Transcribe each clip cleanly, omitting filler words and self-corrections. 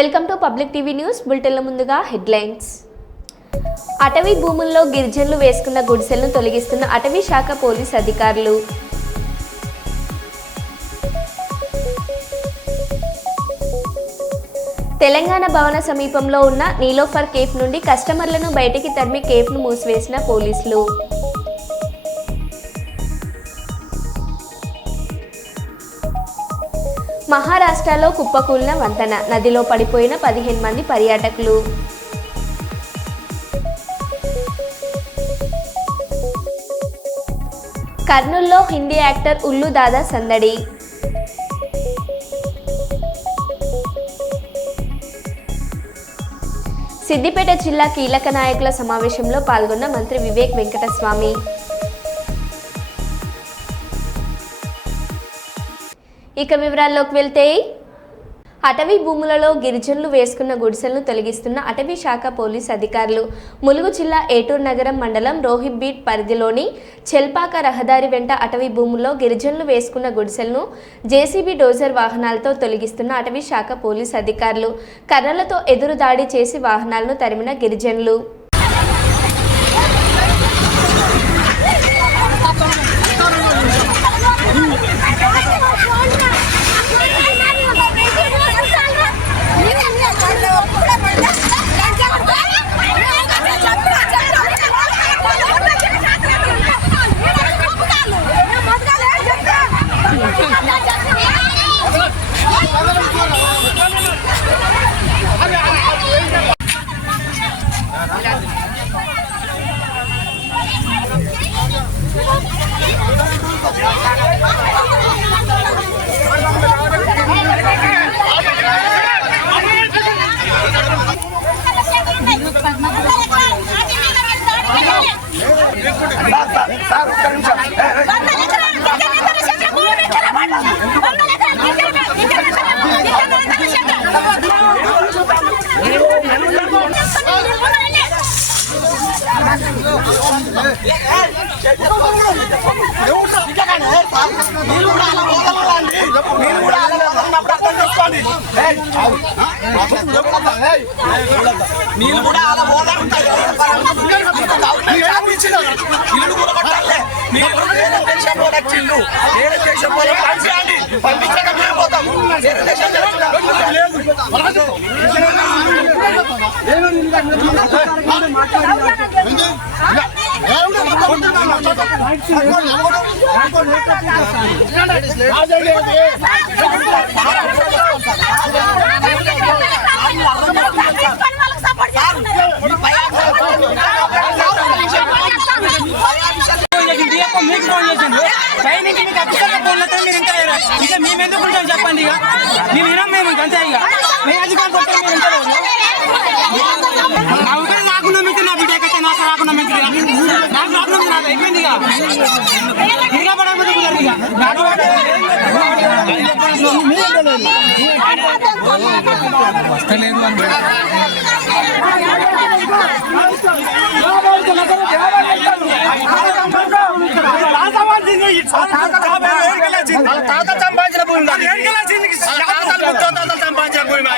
Welcome to public TV news బులెటిన్ల ముందుగా headlines. అటవీ భూముల్లో గిరిజనులు వేసుకున్న గుడిసెలను తొలగిస్తున్న అటవీ శాఖ పోలీస్ అధికారులు. తెలంగాణ భవన సమీపంలో ఉన్న నీలోఫర్ కేఫ్ నుండి కస్టమర్లను బయటికి తరిమి కేఫ్ను మూసివేసిన పోలీసులు. మహారాష్ట్రలో కుప్పకూలిన వంతెన, నదిలో పడిపోయిన 15 మంది పర్యాటకులు. కర్నూలులో హిందీ యాక్టర్ ఉల్లు దాదా సందడి. సిద్దిపేట జిల్లా కీలక నాయకుల సమావేశంలో పాల్గొన్న మంత్రి వివేక్ వెంకటస్వామి. ఇక వివరాల్లోకి వెళ్తే, అటవీ భూములలో గిరిజనులు వేసుకున్న గుడిసెలను తొలగిస్తున్న అటవీ శాఖ పోలీస్ అధికారులు. ములుగు జిల్లా ఏటూరు నగరం మండలం రోహిబ్బీట్ పరిధిలోని చెల్పాక రహదారి వెంట అటవీ భూముల్లో గిరిజనులు వేసుకున్న గుడిసెలను జేసీబీ డోజర్ వాహనాలతో తొలగిస్తున్న అటవీ శాఖ పోలీస్ అధికారులు. కర్రలతో ఎదురు దాడి చేసి వాహనాలను తరిమిన గిరిజనులు. నీళ్ళు కూడా అలా పోదా ఉంటాయి. మేమెందుకుంటాం చెప్పండి. ఇక మేము వినం, మేము అంతే. ఇక మేము అధికారులు రాకుండా మీకు నా బిడ్డ కట్టే నాకు రాకుండా మీకు నాకు రాకుండా నాకు అయిపోయింది. ఇక ఇంకా పడకపోతే కుదరదు. ఇక నాకు వస్తలేదు అని తాత సంపాదించిన భూమి సంపాదించిన భూమి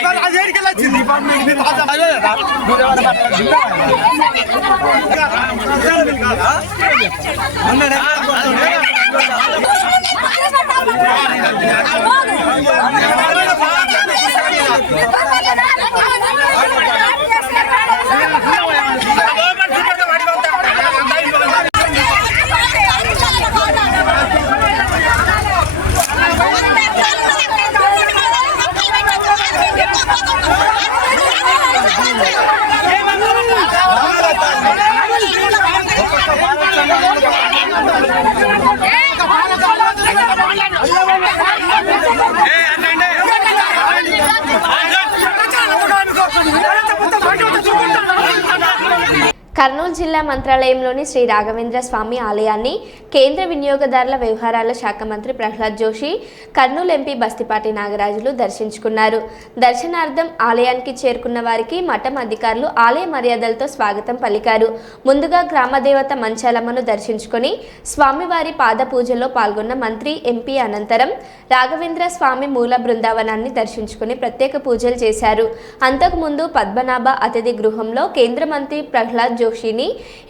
కర్నూలు జిల్లా మంత్రాలయంలోని శ్రీ రాఘవేంద్ర స్వామి ఆలయాన్ని కేంద్ర వినియోగదారుల వ్యవహారాల శాఖ మంత్రి ప్రహ్లాద్ జోషి, కర్నూలు ఎంపీ బస్తిపాటి నాగరాజులు దర్శించుకున్నారు. దర్శనార్థం ఆలయానికి చేరుకున్న వారికి మఠం అధికారులు ఆలయ మర్యాదలతో స్వాగతం పలికారు. ముందుగా గ్రామదేవత మంచాలమ్మను దర్శించుకొని స్వామివారి పాద పూజల్లో పాల్గొన్న మంత్రి, ఎంపీ అనంతరం రాఘవేంద్ర స్వామి మూల బృందావనాన్ని దర్శించుకుని ప్రత్యేక పూజలు చేశారు. అంతకుముందు పద్మనాభ అతిథి గృహంలో కేంద్ర మంత్రి ప్రహ్లాద్ జోషిని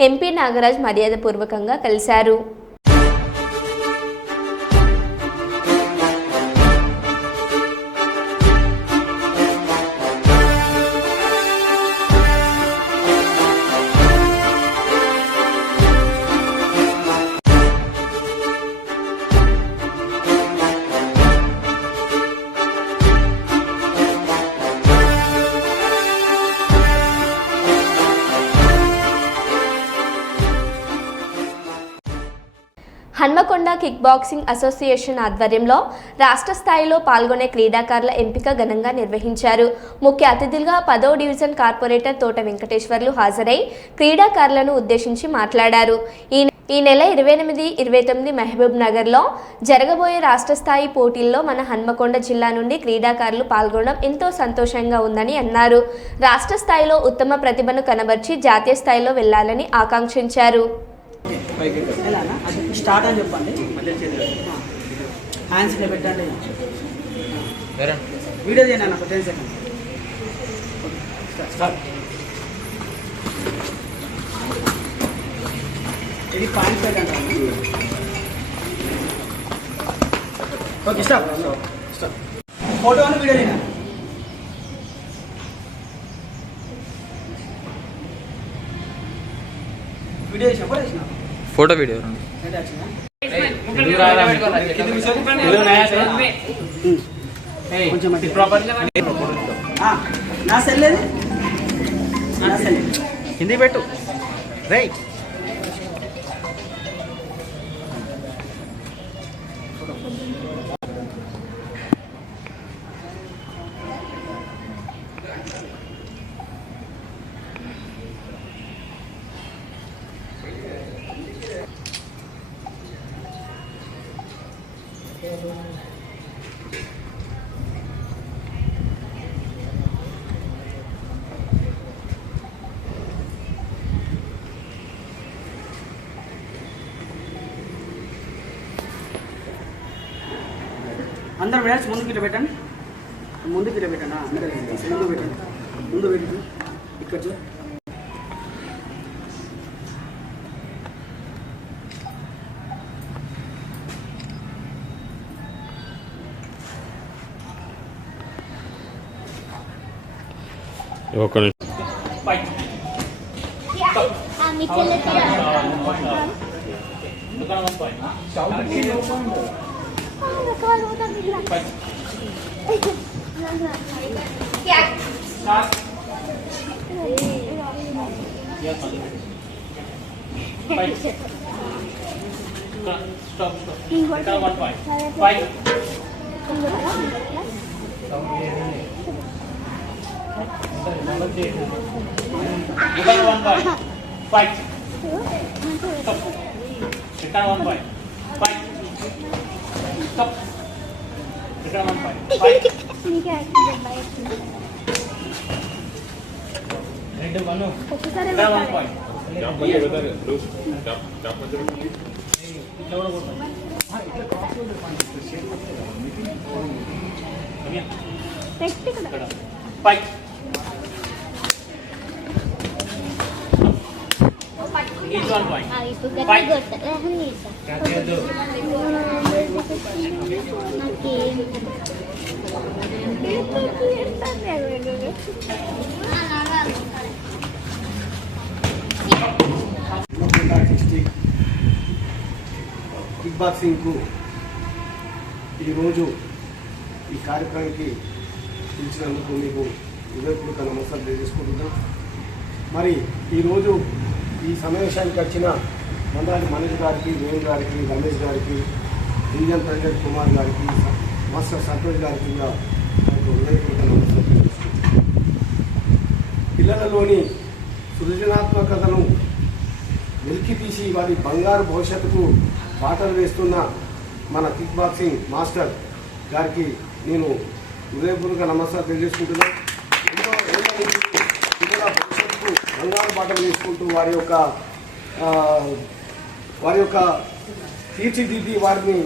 ఎంపీ నాగరాజ్ మర్యాదపూర్వకంగా కలిశారు. హన్మకొండ కిక్ బాక్సింగ్ అసోసియేషన్ ఆధ్వర్యంలో రాష్ట్ర స్థాయిలో పాల్గొనే క్రీడాకారుల ఎంపిక ఘనంగా నిర్వహించారు. ముఖ్య అతిథులుగా 10వ డివిజన్ కార్పొరేటర్ తోట వెంకటేశ్వర్లు హాజరై క్రీడాకారులను ఉద్దేశించి మాట్లాడారు. ఈ నెల 28, 29 మహబూబ్ నగర్లో జరగబోయే రాష్ట్ర స్థాయి పోటీల్లో మన హన్మకొండ జిల్లా నుండి క్రీడాకారులు పాల్గొనడం ఎంతో సంతోషంగా ఉందని అన్నారు. రాష్ట్ర స్థాయిలో ఉత్తమ ప్రతిభను కనబర్చి జాతీయ స్థాయిలో వెళ్లాలని ఆకాంక్షించారు. స్టార్ట్ అని చెప్పండి, హ్యాండ్స్ పెట్టండి, వీడియో చేయండి అన్న 10 సెకండ్స్. ఇది పాయింట్ అండి. Okay, stop. ఫోటో అని వీడియో చేయండి. వీడియో చేసిన ఫోటో చేసిన ఫోటో వీడియో నా సెల్ హిందీ పెట్టు రైట్. అందరు మేడల్స్ ముందుకు ఇట్లా పెట్టండి, ముందుకు ఇట్లా పెట్టండి, ముందు పెట్టండి, ముందు పెట్టి ఇక్కడ చూ. కిక్ బాక్సింగ్కు ఈరోజు ఈ కార్యక్రమానికి పిలిచినందుకు మీకు హృదయపూర్వక నమస్కారం తెలియజేసుకుంటున్నాం. మరి ఈరోజు ఈ సమావేశానికి వచ్చిన మందాలి మనీష్ గారికి, వేణు గారికి, రమేష్ గారికి, ఇంజన్ ప్రెసిడెంట్ కుమార్ గారికి, మాస్టర్ సంతోష్ గారికి హృదయపూర్వక నమస్కారం తెలియజేసుకుంటున్నాం. పిల్లలలోని సృజనాత్మకతను వెలికి తీసి వారి బంగారు భవిష్యత్తుకు బాటలు వేస్తున్న మన కిక్ బాక్సింగ్ మాస్టర్ గారికి నేను హృదయపూర్వక నమస్కారం తెలియజేసుకుంటున్నాను. ఎన్నో ఏళ్ళ నుంచి పిల్లల భవిష్యత్తుకు బంగారు బాటలు వేసుకుంటూ వారి యొక్క తీర్చిదిద్ది వారిని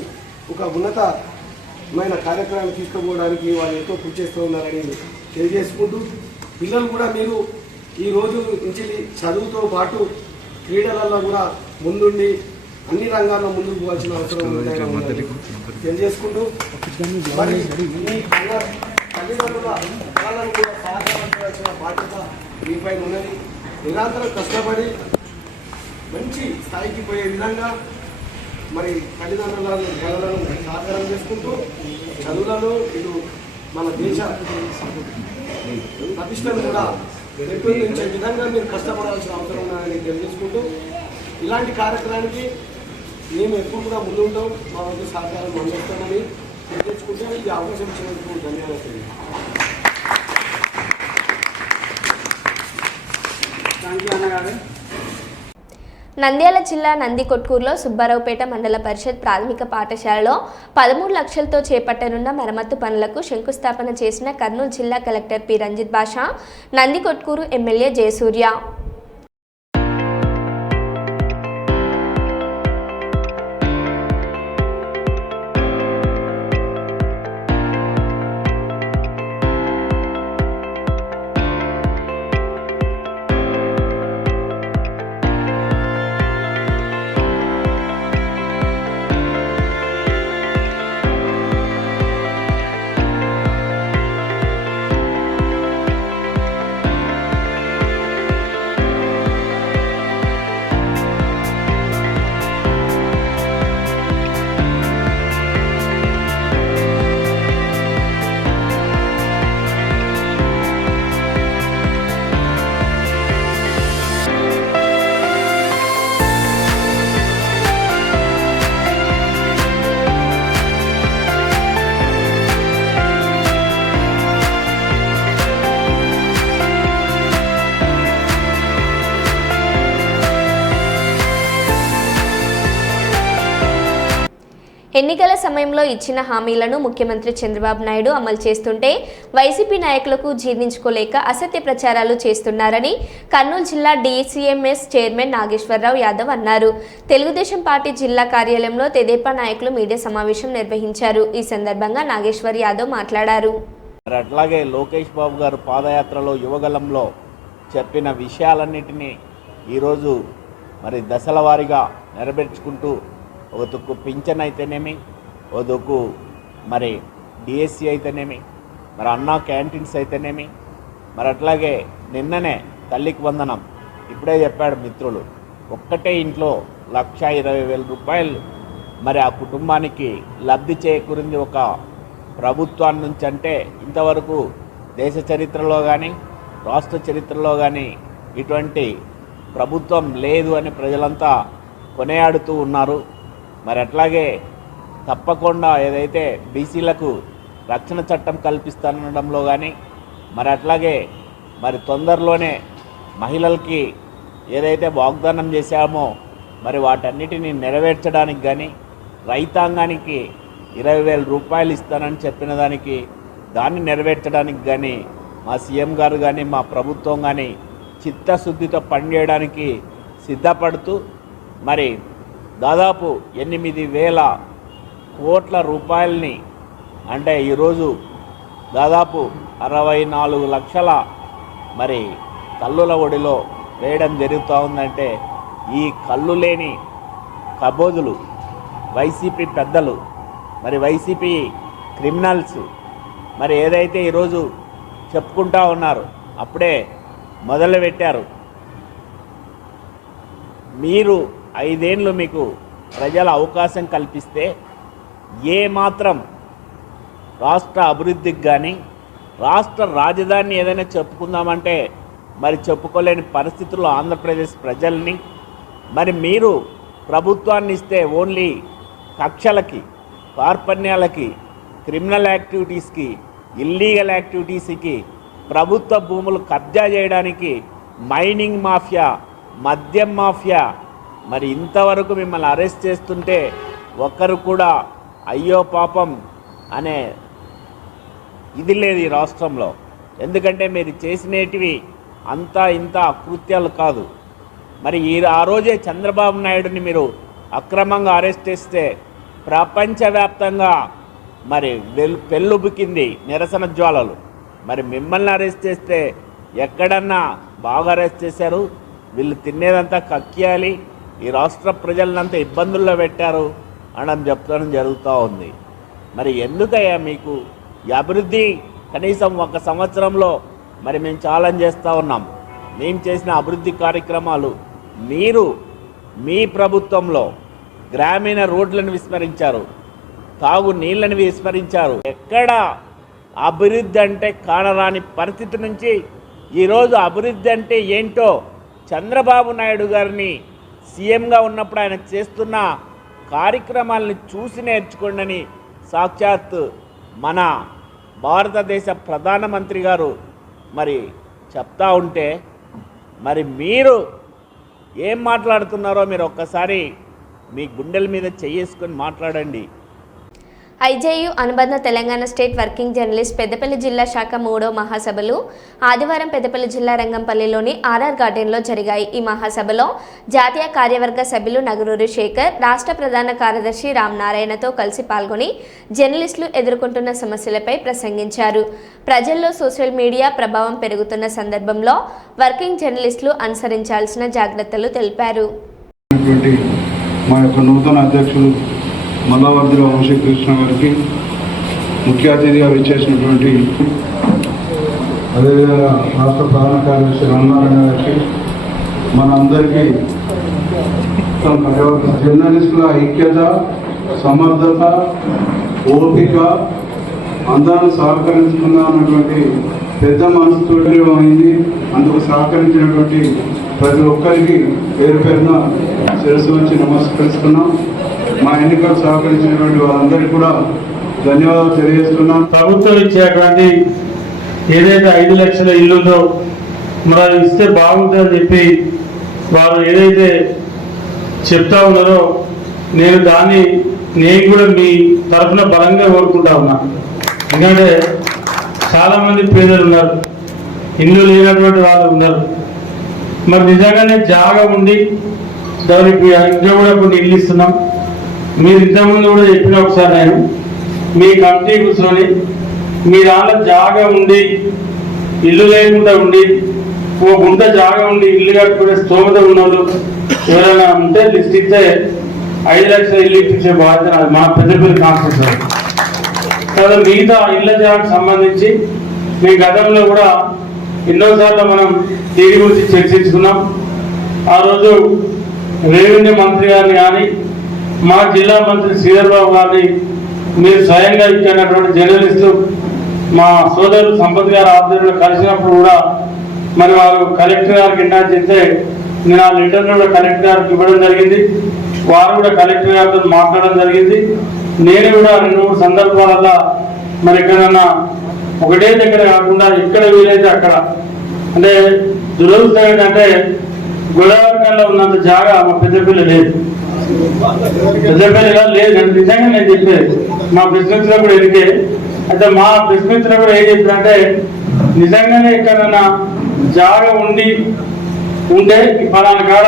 ఒక ఉన్నతమైన కార్యక్రమాన్ని తీసుకుపోవడానికి వారు ఎంతో కృషి చేస్తూ ఉన్నారని తెలియజేసుకుంటూ, పిల్లలు కూడా మీరు ఈ రోజు నుంచి చదువుతో పాటు క్రీడలలో కూడా ముందుండి అన్ని రంగాల్లో ముందుకు పోవాల్సిన అవసరం ఉందని తెలియజేసుకుంటూ, మరి ఈ తల్లిదండ్రుల వాళ్ళను కూడా సహకరించాల్సిన బాధ్యత మీపై ఉన్నది. నిరంతరం కష్టపడి మంచి స్థాయికి పోయే విధంగా మరి తల్లిదండ్రులను పిల్లలను సహకారం చేసుకుంటూ చదువులను ఇటు మన దేశ ప్రతిష్టను కూడా పెంపొందించే విధంగా మీరు కష్టపడాల్సిన అవసరం ఉందని తెలియజేసుకుంటూ, ఇలాంటి కార్యక్రమానికి మేము ఎప్పుడు కూడా ముందుంటాం, మా వంతు సహకారం అందిస్తామని తెలియజేసుకుంటూ ఈ అవకాశం ఇచ్చినందుకు ధన్యవాదాలు. థ్యాంక్ యూ అన్నగారు. నంద్యాల జిల్లా నందికొట్కూరులో సుబ్బారావుపేట మండల పరిషత్ ప్రాథమిక పాఠశాలలో 13 లక్షలతో చేపట్టనున్న మరమ్మతు పనులకు శంకుస్థాపన చేసిన కర్నూలు జిల్లా కలెక్టర్ పి రంజిత్ బాషా, నందికొట్కూరు ఎమ్మెల్యే జయసూర్య. ఎన్నికల సమయంలో ఇచ్చిన హామీలను ముఖ్యమంత్రి చంద్రబాబు నాయుడు అమలు చేస్తుంటే వైసీపీ నాయకులకు జీర్ణించుకోలేక అసత్య ప్రచారాలు చేస్తున్నారని కర్నూలు జిల్లా డీసీఎంఎస్ చైర్మన్ నాగేశ్వరరావు యాదవ్ అన్నారు. తెలుగుదేశం పార్టీ జిల్లా కార్యాలయంలో తెదేపా నాయకులు మీడియా సమావేశం నిర్వహించారు. ఈ సందర్భంగా నాగేశ్వర్ యాదవ్ మాట్లాడారు. అట్లాగే లోకేష్ బాబు గారు పాదయాత్రలో యువగలంలో చెప్పిన విషయాలన్నిటినీ ఈరోజు మరి దశల వారీగా నెరవేర్చుకుంటూ ఒక దుక్కు పింఛన్ అయితేనేమి, ఒక దుక్కు మరి డిఎస్సి అయితేనేమి, మరి అన్నా క్యాంటీన్స్ అయితేనేమి, మరి అట్లాగే నిన్ననే తల్లికి వందనం ఇప్పుడే చెప్పాడు మిత్రులు, ఒక్కటే ఇంట్లో 1,20,000 రూపాయలు మరి ఆ కుటుంబానికి లబ్ధి చేకూరింది ఒక ప్రభుత్వాన్ని నుంచి. అంటే ఇంతవరకు దేశ చరిత్రలో కానీ రాష్ట్ర చరిత్రలో కానీ ఇటువంటి ప్రభుత్వం లేదు అని ప్రజలంతా కొనియాడుతూ ఉన్నారు. మరి అట్లాగే తప్పకుండా ఏదైతే బీసీలకు రక్షణ చట్టం కల్పిస్తానడంలో కానీ, మరి అట్లాగే మరి తొందరలోనే మహిళలకి ఏదైతే వాగ్దానం చేశామో మరి వాటన్నిటిని నెరవేర్చడానికి కానీ, రైతాంగానికి 20,000 రూపాయలు ఇస్తానని చెప్పిన దాన్ని నెరవేర్చడానికి కానీ మా సీఎం గారు కానీ మా ప్రభుత్వం కానీ చిత్తశుద్ధితో పనిచేయడానికి సిద్ధపడుతూ మరి దాదాపు 8,000 కోట్ల రూపాయలని, అంటే ఈరోజు దాదాపు 64 లక్షల మరి కల్లుల ఒడిలో వేయడం జరుగుతూ ఉందంటే ఈ కళ్ళు లేని కబోదులు వైసీపీ పెద్దలు, మరి వైసీపీ క్రిమినల్స్ మరి ఏదైతే ఈరోజు చెప్పుకుంటా ఉన్నారు, అప్పుడే మొదలుపెట్టారు. మీరు 5 ఏళ్ళు మీకు ప్రజల అవకాశం కల్పిస్తే ఏమాత్రం రాష్ట్ర అభివృద్ధికి కానీ రాష్ట్ర రాజధాని ఏదైనా చెప్పుకుందామంటే మరి చెప్పుకోలేని పరిస్థితుల్లో ఆంధ్రప్రదేశ్ ప్రజల్ని మరి మీరు ప్రభుత్వాన్ని ఇస్తే ఓన్లీ కక్షలకి, కార్పణ్యాలకి, క్రిమినల్ యాక్టివిటీస్కి, ఇల్లీగల్ యాక్టివిటీస్కి, ప్రభుత్వ భూములు కబ్జా చేయడానికి మైనింగ్ మాఫియా, మద్యం మాఫియా. మరి ఇంతవరకు మిమ్మల్ని అరెస్ట్ చేస్తుంటే ఒక్కరు కూడా అయ్యో పాపం అనే ఇది లేదు ఈ రాష్ట్రంలో. ఎందుకంటే మీరు చేసినటివి అంతా ఇంత అకృత్యాలు కాదు. మరి ఆ రోజే చంద్రబాబు నాయుడుని మీరు అక్రమంగా అరెస్ట్ చేస్తే ప్రపంచవ్యాప్తంగా మరి పెళ్ళుబుకింది నిరసన జ్వాలలు. మరి మిమ్మల్ని అరెస్ట్ చేస్తే ఎక్కడన్నా బాగా అరెస్ట్ చేశారు. వీళ్ళు తినేదంతా కక్కియాలి, ఈ రాష్ట్ర ప్రజలనంతా ఇబ్బందుల్లో పెట్టారు అని చెప్పడం జరుగుతూ ఉంది. మరి ఎందుకయ్యా మీకు ఈ అభివృద్ధి? కనీసం ఒక సంవత్సరంలో మరి మేము ఛాలెంజ్ చేస్తూ ఉన్నాం. మేము చేసిన అభివృద్ధి కార్యక్రమాలు మీరు మీ ప్రభుత్వంలో గ్రామీణ రోడ్లను విస్మరించారు, తాగు నీళ్ళని విస్మరించారు. ఎక్కడ అభివృద్ధి అంటే కానరాని పరిస్థితి నుంచి ఈరోజు అభివృద్ధి అంటే ఏంటో చంద్రబాబు నాయుడు గారిని సీఎంగా ఉన్నప్పుడు ఆయన చేస్తున్న కార్యక్రమాలను చూసి నేర్చుకోండి సాక్షాత్ మన భారతదేశ ప్రధానమంత్రి గారు మరి చెప్తా ఉంటే మరి మీరు ఏం మాట్లాడుతున్నారో మీరు ఒక్కసారి మీ గుండెల మీద చేసుకొని మాట్లాడండి. ఐజేయు అనుబంధ Telangana state working journalist Peddapalli జిల్లా శాఖ 3వ మహాసభలు ఆదివారం పెద్దపల్లి జిల్లా రంగంపల్లిలోని ఆర్ఆర్ గార్డెన్లో జరిగాయి. ఈ మహాసభలో జాతీయ కార్యవర్గ సభ్యులు నగరూరి శేఖర్, రాష్ట్ర ప్రధాన కార్యదర్శి రామనారాయణతో కలిసి పాల్గొని జర్నలిస్టులు ఎదుర్కొంటున్న సమస్యలపై ప్రసంగించారు. ప్రజల్లో సోషల్ మీడియా ప్రభావం పెరుగుతున్న సందర్భంలో వర్కింగ్ జర్నలిస్టులు అనుసరించాల్సిన జాగ్రత్తలు తెలిపారు. మా యొక్క నూతన అధ్యక్షులు మల్లావర్ధిరావు వంశీకృష్ణ గారికి, ముఖ్య అతిథిగా విచ్చేసినటువంటి అదేవిధంగా రాష్ట్ర ప్రధాన కార్యదర్శి రామనారాయణ గారికి, మన అందరికీ జర్నలిస్టుల ఐక్యత, సమర్థత, ఓపిక, అందరూ సహకరించుకున్నటువంటి పెద్ద మనసుతో అయింది. అందుకు సహకరించినటువంటి ప్రతి ఒక్కరికి పేరు పేరున శిరస్సు వచ్చి నమస్కరిస్తున్నాం. మా ఎన్నికలు సహకరించినటువంటి వాళ్ళందరికీ కూడా ధన్యవాదాలు తెలియజేస్తున్నాం. ప్రభుత్వం ఇచ్చేటువంటి ఏదైతే 5 లక్షల ఇల్లుందో మరి ఇస్తే బాగుంటుందని చెప్పి వారు ఏదైతే చెప్తా ఉన్నారో నేను కూడా మీ తరఫున బలంగా కోరుకుంటా ఉన్నా. ఎందుకంటే చాలామంది పేదలు ఉన్నారు, ఇల్లు లేనటువంటి వాళ్ళు ఉన్నారు. మరి నిజంగానే జాగా ఉండి దానికి ఇంకా కూడా కొన్ని ఇల్లు ఇస్తున్నాం. మీరు ఇంతకుముందు కూడా చెప్పిన ఒకసారి నేను మీ కమిటీ కూర్చొని మీ దాంట్లో జాగా ఉండి ఇల్లు లేకుండా ఉండి ఓ గుంట జాగా ఉండి ఇల్లు కట్టుకునే స్తోమత ఉన్నోళ్ళు ఎవరైనా ఉంటే లిస్ట్ ఇస్తే 5 లక్షల ఇల్లు ఇప్పించే బాధ్యత మన పెద్దపల్లి కాన్స్టిట్యూషన్. తర్వాత మిగతా ఇళ్ల జాగాకు సంబంధించి మీ గతంలో కూడా ఎన్నోసార్లు మనం దీని గురించి చర్చించుకున్నాం. ఆ రోజు రెవెన్యూ మంత్రి గారిని కానీ మా జిల్లా మంత్రి శ్రీధర్ బాబు గారిని మీరు స్వయంగా ఇచ్చినటువంటి జర్నలిస్టు మా సోదరులు సంపత్ గారి ఆధ్వర్యంలో కలిసినప్పుడు కూడా మరి వారు కలెక్టర్ గారికి ఇంటార్జ్ చేస్తే నేను ఆ లెటర్ను కూడా కలెక్టర్ గారికి ఇవ్వడం జరిగింది. వారు కూడా కలెక్టర్ గారితో మాట్లాడడం జరిగింది. నేను కూడా 2-3 సందర్భాలలో మరి ఎక్కడన్నా ఒకటే దగ్గర కాకుండా ఎక్కడ వీలైతే అక్కడ, అంటే దురదృష్టం ఏంటంటే గోదావరిలో ఉన్నంత జాగా మా పెద్దపల్లి లేదు, పెద్దపల్లిలో లేదు. నిజంగా నేను చెప్పేది మా ప్రెస్ మీట్లో కూడా ఎదిగే అయితే మా ప్రెస్ మీట్లో కూడా ఏం చెప్పారంటే నిజంగానే ఎక్కడన్నా జాగా ఉంటే ఫలానా కాడ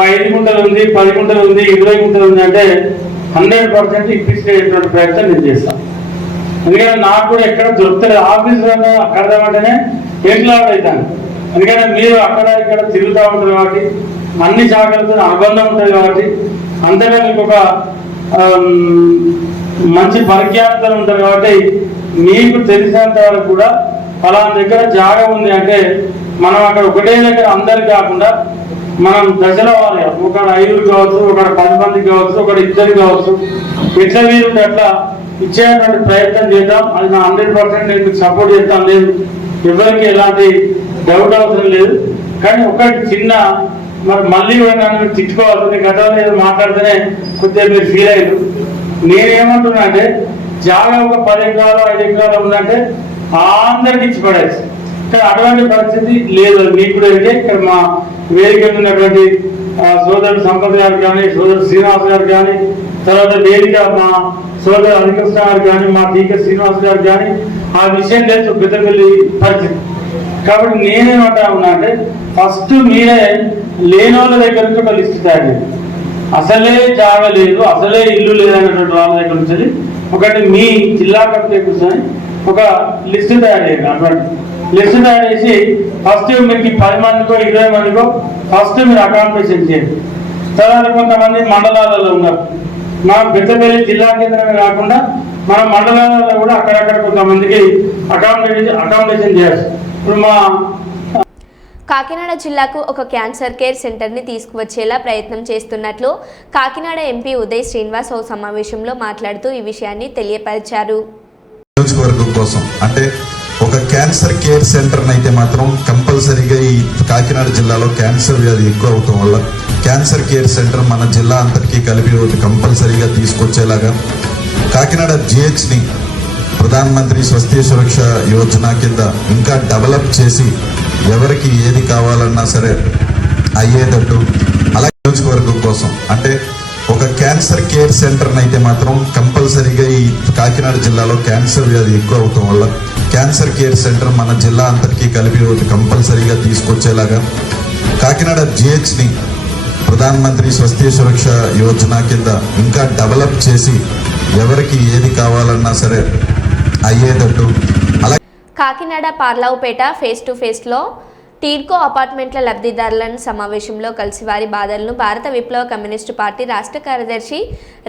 5 గుంటలు ఉంది, 10 గుంటలు ఉంది, 20 గుంటలు ఉంది అంటే 100% ఇప్పించేటువంటి ప్రయత్నం నేను చేస్తాను. ఎందుకంటే నాకు కూడా ఎక్కడ దొరుకుతుంది ఆఫీసులో కడదామంటేనే ఎట్లాడ్ అవుతాను. ఎందుకంటే మీరు అక్కడ ఇక్కడ తిరుగుతూ ఉంటారు కాబట్టి అన్ని శాఖలతో అనుబంధం ఉంటుంది కాబట్టి అంతగా మీకు ఒక మంచి పరిజ్ఞానం ఉంటుంది కాబట్టి మీకు తెలిసినంత వరకు కూడా ఫలానా దగ్గర జాగా ఉంది అంటే మనం అక్కడ ఒకటే దగ్గర అందరికి కాకుండా మనం దశల వారి ఒకడు 5 కావచ్చు, ఒకడు 10 మందికి కావచ్చు, ఒకడు 2 కావచ్చు, ఎట్లా వీరుంటే అట్లా ఇచ్చేటువంటి ప్రయత్నం చేద్దాం. అది నా 100% నేను మీకు సపోర్ట్ చేస్తాను. లేదు ఎవరికి ఎలాంటి డౌట్ అవసరం లేదు. కానీ ఒకటి చిన్న మరి మళ్ళీ కూడా నన్ను తిట్టుకోవాలి, గతంలో ఏదో మాట్లాడితేనే కొద్దిగా మీరు ఫీల్ అయ్యారు. నేనేమంటున్నా అంటే జాగా ఒక 10 ఎకరాలు 5 ఎకరాలు ఉందంటే అందరికి ఇచ్చి పడేసి ఇక్కడ అటువంటి పరిస్థితి లేదు. మీకు కూడా అయితే ఇక్కడ మా వేదిక ఉన్నటువంటి సోదరుడు సంపత్ గారు కానీ, సోదరుడు శ్రీనివాస్ గారు కానీ, తర్వాత వేదిక మా సోదరు హరికృష్ణ గారు కానీ, మా టీకే శ్రీనివాస్ గారు కానీ ఆ విషయం తెలుసు పెద్దపల్లి పరిస్థితి. కాబట్టి నేనేమంటా ఉన్నా అంటే ఫస్ట్ మీరే లేని వాళ్ళ దగ్గర నుంచి ఒక లిస్ట్ తయారు చేయండి. అసలే జాగా లేదు, అసలే ఇల్లు లేదనేటువంటి వాళ్ళ దగ్గర నుంచి ఒకటి మీ జిల్లా కమిటీ కూర్చొని ఒక లిస్ట్ తయారు చేయండి. అటువంటి లిస్ట్ తయారు చేసి ఫస్ట్ మీకు 10 మందికో 20 మందికో ఫస్ట్ మీరు అకామిడేషన్ చేయండి. తర్వాత కొంతమంది మండలాలలో ఉన్నారు. మన పెద్దపల్లి జిల్లా కేంద్రమే కాకుండా మన మండలాలలో కూడా అక్కడక్కడ కొంతమందికి అకామిడేషన్ చేయాలి. ఇప్పుడు మా కాకినాడ జిల్లాకు ఒక క్యాన్సర్ కేర్ సెంటర్ని తీసుకువచ్చేలా ప్రయత్నం చేస్తున్నట్లు కాకినాడ ఎంపీ ఉదయ్ శ్రీనివాస్ ఓ సమావేశంలో మాట్లాడుతూ ఈ విషయాన్ని తెలియపరిచారు. నియోజకవర్గం కోసం అంటే ఒక క్యాన్సర్ కేర్ సెంటర్ అయితే మాత్రం కంపల్సరీగా ఈ కాకినాడ జిల్లాలో క్యాన్సర్ వ్యాధి ఎక్కువ అవటం వల్ల క్యాన్సర్ కేర్ సెంటర్ మన జిల్లా అంతటికీ కలిపి ఒకటి కంపల్సరీగా తీసుకొచ్చేలాగా కాకినాడ జిహెచ్ని ప్రధానమంత్రి స్వస్థ్య సురక్ష యోజన కింద ఇంకా డెవలప్ చేసి ఎవరికి ఏది కావాలన్నా సరే అయ్యేటట్టు అలాగే నియోజకవర్గం కోసం అంటే ఒక క్యాన్సర్ కేర్ సెంటర్ అయితే మాత్రం కంపల్సరీగా ఈ కాకినాడ జిల్లాలో క్యాన్సర్ వ్యాధి ఎక్కువ అవటం వల్ల క్యాన్సర్ కేర్ సెంటర్ మన జిల్లా అంతటికీ కలిపి ఒకటి కంపల్సరీగా తీసుకొచ్చేలాగా కాకినాడ జిహెచ్ని ప్రధానమంత్రి స్వస్థ్య సురక్ష యోజన కింద ఇంకా డెవలప్ చేసి ఎవరికి ఏది కావాలన్నా సరే అయ్యేటట్టు అలాగే కాకినాడ పార్లావుపేట ఫేస్ టు ఫేస్లో టీడ్కో అపార్ట్మెంట్ల లబ్ధిదారులను సమావేశంలో కలిసి వారి బాధలను భారత విప్లవ కమ్యూనిస్టు పార్టీ రాష్ట్ర కార్యదర్శి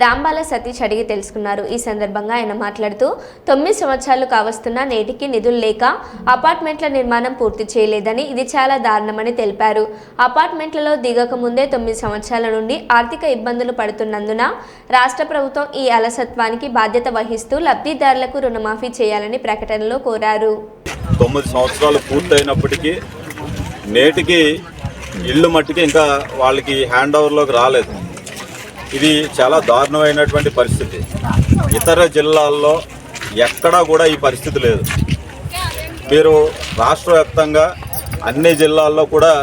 రాంబాల సతీష్ అడిగి తెలుసుకున్నారు. ఈ సందర్భంగా ఆయన మాట్లాడుతూ 9 సంవత్సరాలు కావస్తున్నా నేటికి నిధులు లేక అపార్ట్మెంట్ల నిర్మాణం పూర్తి చేయలేదని, ఇది చాలా దారుణమని తెలిపారు. అపార్ట్మెంట్లలో దిగక ముందే 9 సంవత్సరాల నుండి ఆర్థిక ఇబ్బందులు పడుతున్నందున రాష్ట్ర ప్రభుత్వం ఈ అలసత్వానికి బాధ్యత వహిస్తూ లబ్ధిదారులకు రుణమాఫీ చేయాలని ప్రకటనలో కోరారు. 9 సంవత్సరాలు పూర్తయినప్పటికీ నేటికి ఇళ్ళు మట్టికి ఇంకా వాళ్ళకి హ్యాండ్ ఓవర్లోకి రాలేదు. ఇది చాలా దారుణమైనటువంటి పరిస్థితి. ఇతర జిల్లాల్లో ఎక్కడా కూడా ఈ పరిస్థితి లేదు. మీరు రాష్ట్ర వ్యాప్తంగా అన్ని జిల్లాల్లో కూడా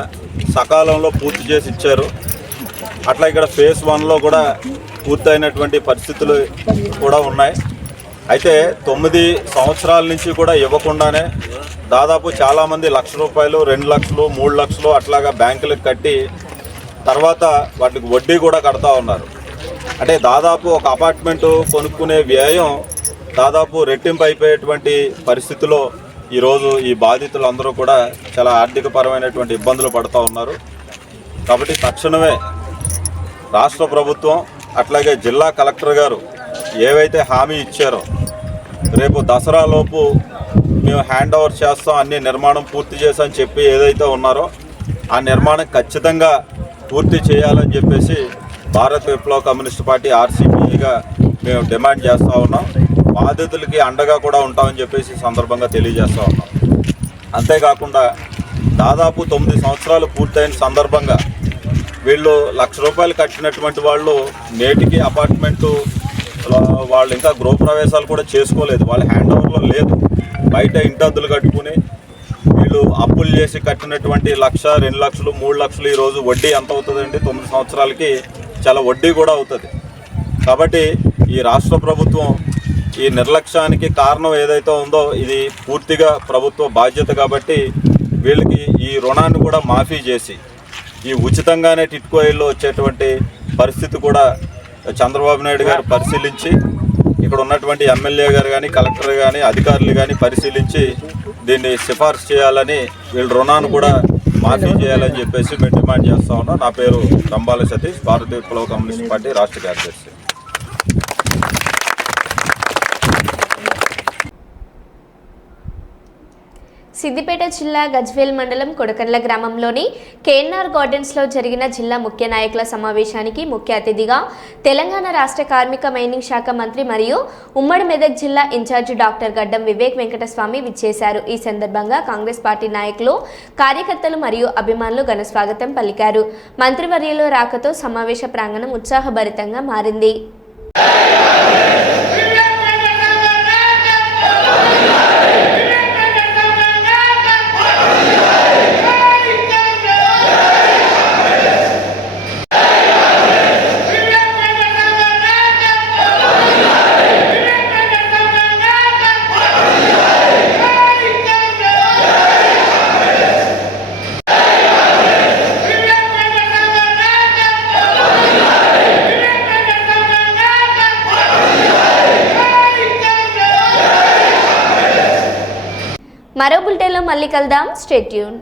సకాలంలో పూర్తి చేసి ఇచ్చారు. అట్లా ఇక్కడ ఫేజ్ 1లో కూడా పూర్తయినటువంటి పరిస్థితులు కూడా ఉన్నాయి. అయితే 9 సంవత్సరాల నుంచి కూడా ఇవ్వకుండానే దాదాపు చాలామంది ₹1,00,000, 2 లక్షలు, 3 లక్షలు అట్లాగా బ్యాంకులకు కట్టి తర్వాత వాటికి వడ్డీ కూడా కడతా ఉన్నారు. అంటే దాదాపు ఒక అపార్ట్మెంటు కొనుక్కునే వ్యయం దాదాపు రెట్టింపు అయిపోయేటువంటి పరిస్థితిలో ఈరోజు ఈ బాధితులందరూ కూడా చాలా ఆర్థికపరమైనటువంటి ఇబ్బందులు పడుతూ ఉన్నారు. కాబట్టి తక్షణమే రాష్ట్ర ప్రభుత్వం అట్లాగే జిల్లా కలెక్టర్ గారు ఏవైతే హామీ ఇచ్చారో రేపు దసరా లోపు మేము హ్యాండ్ ఓవర్ చేస్తాం, అన్ని నిర్మాణం పూర్తి చేసామని చెప్పి ఏదైతే ఉన్నారో ఆ నిర్మాణం ఖచ్చితంగా పూర్తి చేయాలని చెప్పేసి భారత విప్లవ కమ్యూనిస్ట్ పార్టీ ఆర్సీపీగా మేము డిమాండ్ చేస్తూ ఉన్నాం. బాధితులకి అండగా కూడా ఉంటామని చెప్పేసి సందర్భంగా తెలియజేస్తూ ఉన్నాం. అంతేకాకుండా దాదాపు 9 సంవత్సరాలు పూర్తయిన సందర్భంగా వీళ్ళు ₹1,00,000 కట్టినటువంటి వాళ్ళు నేటికి అపార్ట్మెంటు వాళ్ళు ఇంకా గృహప్రవేశాలు కూడా చేసుకోలేదు. వాళ్ళ హ్యాండ్ ఓవర్లో లేదు. బయట ఇంటద్దులు కట్టుకుని వీళ్ళు అప్పులు చేసి కట్టినటువంటి 1,00,000, 2 లక్షలు, 3 లక్షలు ఈరోజు వడ్డీ ఎంత అవుతుందండి? 9 సంవత్సరాలకి చాలా వడ్డీ కూడా అవుతుంది. కాబట్టి ఈ రాష్ట్ర ప్రభుత్వం ఈ నిర్లక్ష్యానికి కారణం ఏదైతే ఉందో ఇది పూర్తిగా ప్రభుత్వ బాధ్యత. కాబట్టి వీళ్ళకి ఈ రుణాన్ని కూడా మాఫీ చేసి ఈ ఉచితంగానే టిట్కో ఇళ్ళు వచ్చేటువంటి పరిస్థితి కూడా చంద్రబాబు నాయుడు గారు పరిశీలించి ఇక్కడ ఉన్నటువంటి ఎమ్మెల్యే గారు కానీ, కలెక్టర్ కానీ, అధికారులు కానీ పరిశీలించి దీన్ని సిఫార్సు చేయాలని, వీళ్ళ రుణాన్ని కూడా మాఫీ చేయాలని చెప్పేసి మేము డిమాండ్ చేస్తూ ఉన్నాం. నా పేరు రాంబాల సతీష్, భారత విప్లవ కమ్యూనిస్ట్ పార్టీ రాష్ట్ర కార్యదర్శి. సిద్దిపేట జిల్లా గజ్వేల్ మండలం కొడకర్ల గ్రామంలోని కేఎన్ఆర్ గార్డెన్స్లో జరిగిన జిల్లా ముఖ్య నాయకుల సమావేశానికి ముఖ్య అతిథిగా తెలంగాణ రాష్ట్ర కార్మిక మైనింగ్ శాఖ మంత్రి మరియు ఉమ్మడి మెదక్ జిల్లా ఇన్ఛార్జి డాక్టర్ గడ్డం వివేక్ వెంకటస్వామి విచ్చేశారు. ఈ సందర్భంగా కాంగ్రెస్ పార్టీ నాయకులు, కార్యకర్తలు మరియు అభిమానులు ఘన స్వాగతం పలికారు. మంత్రివర్యుల రాకతో సమావేశ ప్రాంగణం ఉత్సాహభరితంగా మారింది. మరో బులెటిన్లో మళ్ళీ కలుద్దాం. Stay tune.